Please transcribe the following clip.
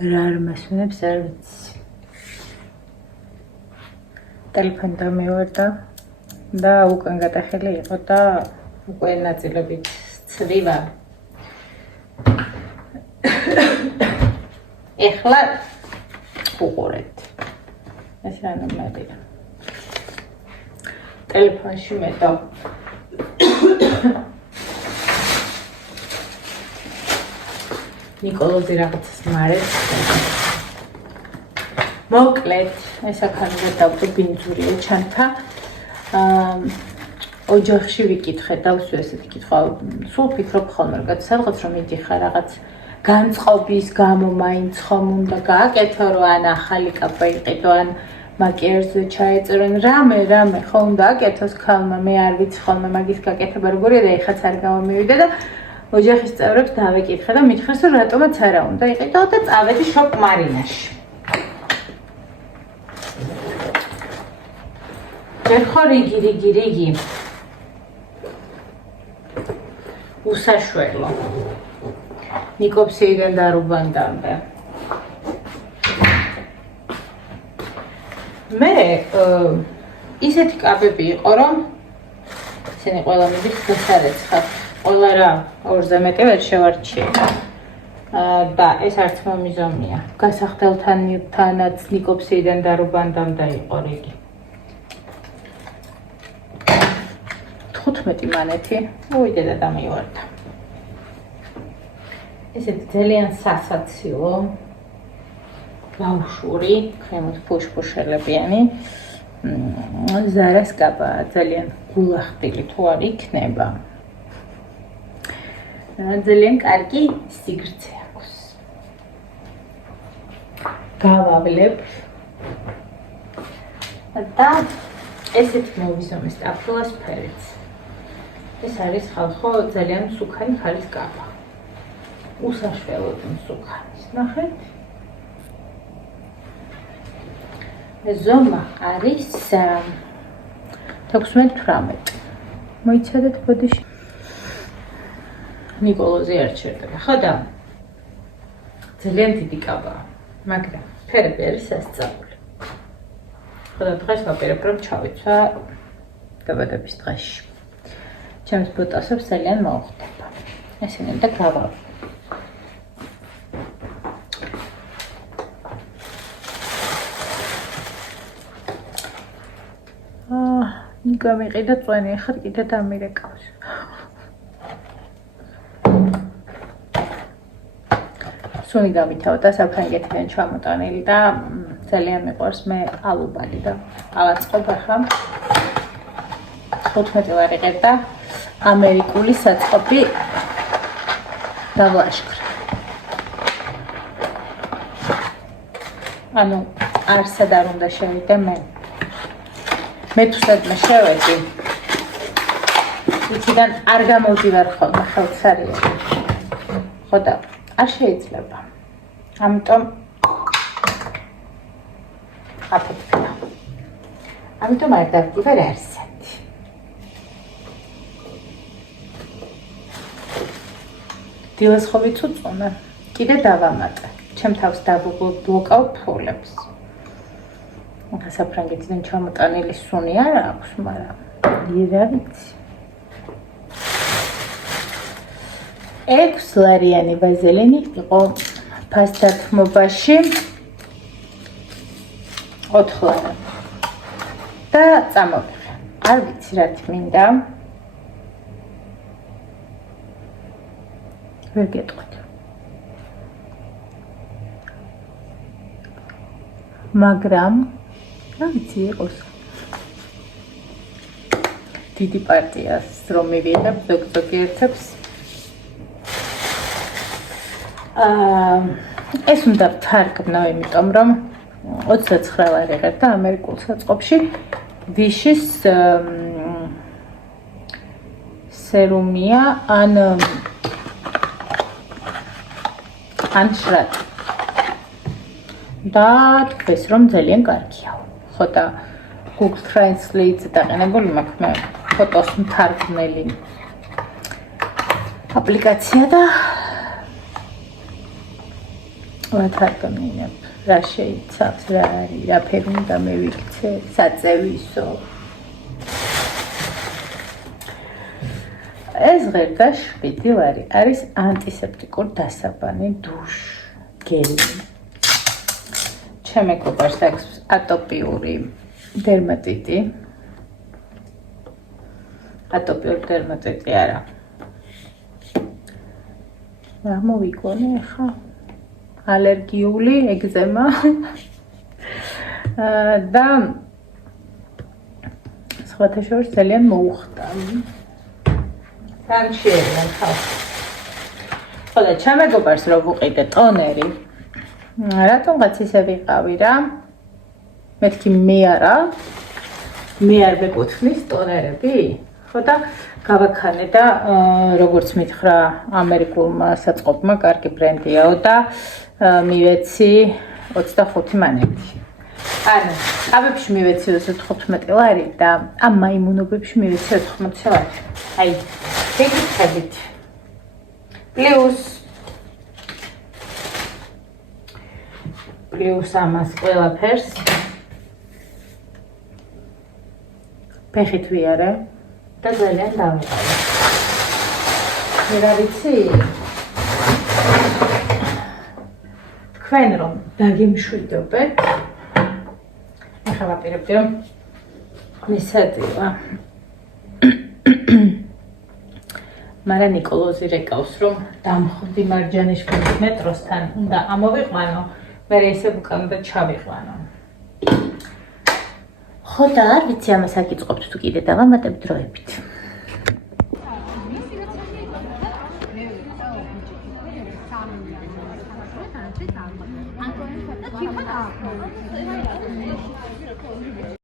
რა არ მასვენებს არ ვიცი. ტელეფონი დამივარდა და უკან გადახელი იყო და უკვე ნაწილებით ცრივა. ეხლა უყურეთ. ეს რა ნომერია? ტელეფონში მეტო. ნიკოლოზი რაღაცას მარებს. მოკლედ, ეს აქამდე დავდო ბინძურია ჩანთა. ოჯახში ვიკითხე და უსვი ესეთი კითხვა. სულ ფიქრობ ხოლმე რაღაც სადღაც რომ მიდიხარ რაღაც განწყობის გამო მაინც ხომ უნდა გააკეთო რომ ან ახალი კაპა იყიდო ან მაკიაჟზე ჩაეწერენ რამე ხო უნდა აკეთოს ქალმა მე არ ვიცი ხოლმე მაგის გაკეთება როგორია და ეხაც არ გამომივიდა და ოჯახის წევრებს დავეკითხე და მითხრეს რომ რატომაც არა უნდა იყიდო და წავედი შოპ მარინაში. ერთხო რიგი უსაშველო ნიკოპსიიდან დარუბანდამდე მე ისეთი კაბები იყო რომ ისინი ყველა მიდის დასარეცხად ყველა რა ორზე მეტი ვერ შევარჩიე და ეს არც მომიზომია გასახდელთანაც ნიკოპსიიდან დარუბანდამდე იყო რიგი 15 მანეთი უვიდე და დამივარდა ესეთი ძალიან სასაცილო ბავშვური ქრემოთ ფუშფუშელებიანი ზარას კაბა ძალიან გულახდილი თუ არ იქნება ძალიან კარგი სიგრძე აქვს გავავლებ და ესეთი მოვიზომე სტაფილას ფერიც ეს არის ხალხო ძალიან მსუქანი ხალის კაბა უსაშველოდ მსუქანის ნახეთ ზომა არის 16-18 მოიცადეთ ბოდიში ნიკოლოზი არ ჩერდება ხო და ძალიან დიდი კაბაა მაგრამ ფერები არის სასწაული ხო და დღეს ვაპირებ რომ ჩავიცვა დაბადების დღეში ჩემს ბოტასებს ძალიან მოუხდება ესენი და გავავ ნიკა მიყიდა წვენი ახლა კიდე დამირეკავს სუნი გამითავდა საფრანგეთიდან ჩამოტანილი და ძალიან მიყვარს მე ალუბალი და ავაწყობ ახლა 15 ლარი ყიდა ამერიკული საწყობი დავლაშქრა ანუ არსად არ უნდა შევიდე მე თუ სადმე შევედი იქიდან არ გამოვდივარ ხოლმე ხელსარიად ხო და არ შეიძლება ამიტომ აფეთქნა ამიტომ არ დავდივარ არსად დილას ხო ვიცუწუნე კიდე დავამატე ჩემ თავს დავბლოკავ ფულებს საფრანგეთიდან ჩამოტანილი სუნი არ აქვს, მაგრამ რა ვიცი. 6 ლარიანი ვაზელინი იყო ფასდათმობაში 4 ლარი. და წამოვიღე. არ ვიცი რა თმინდა. ვერ გეტყვით. მაგრამ რა ვიცი იყოს დიდი პარტიას რომ მივიღებ ზოგ-ზოგი ერთებს ეს უნდა ვთარგმნო იმიტომ რომ 29 ლარი ღირდა ამერიკულ საწყობში ვიშის სერუმია ან შრატი და თქვეს რომ ძალიან კარგია ხო და Google Translate-ზე დაყენებული მაქვს მე ფოტოს მთარგმნელი აპლიკაცია და ვათარგმნებ, რა შეიცავს, რა არის, რა ფერი უნდა მივიქცე, საწევისო. ეს ღერდა 7 ლარი არის ანტისეპტიკური დასაბანი დუშ გელი. ჩემ მეგობარს აქვს ატოპიური დერმატიტი. ატოპიური დერმატიტი არა. რა მოვიგონე ახლა? ალერგიული ეგზემა და სხვათა შორის ძალიან მოუხდა. განჩიერებენ ხალხს. ხოლო ჩემ მეგობარს რო ვუყიდე ტონერი, რატომღაც ისე ვიყავი რა? მეთქი მე არა. მე არ მეკუთვნის ტონერები? ხო და გავაქანე და როგორც მითხრა ამერიკულმა საწყობმა, კარგი ბრენდიაო და მივეცი 25 მანეთში. ანუ კაბებში მივეცი 15 ლარი და ამ მაიმუნობებში მივეცი 80 ლარი. აი, ეგეთ პლუს ამას ყველაფერს ფეხით ვიარე და ძალიან დავიყავე. მე რა ვიცი? თქვენ რომ დაგემშვიდობეთ, ახლა ვაპირებდი რომ მისაძივა. მაგრამ ნიკოლოზი რეკავს რომ დამხვდი მარჯანიშვილის მეტროსთან უნდა ამოვიყვანო, მე ისე უკან და ჩავიყვანო. ხო და არ ვიცი ამას აკიწყობთ თუ კიდე დავამატებ დროებით.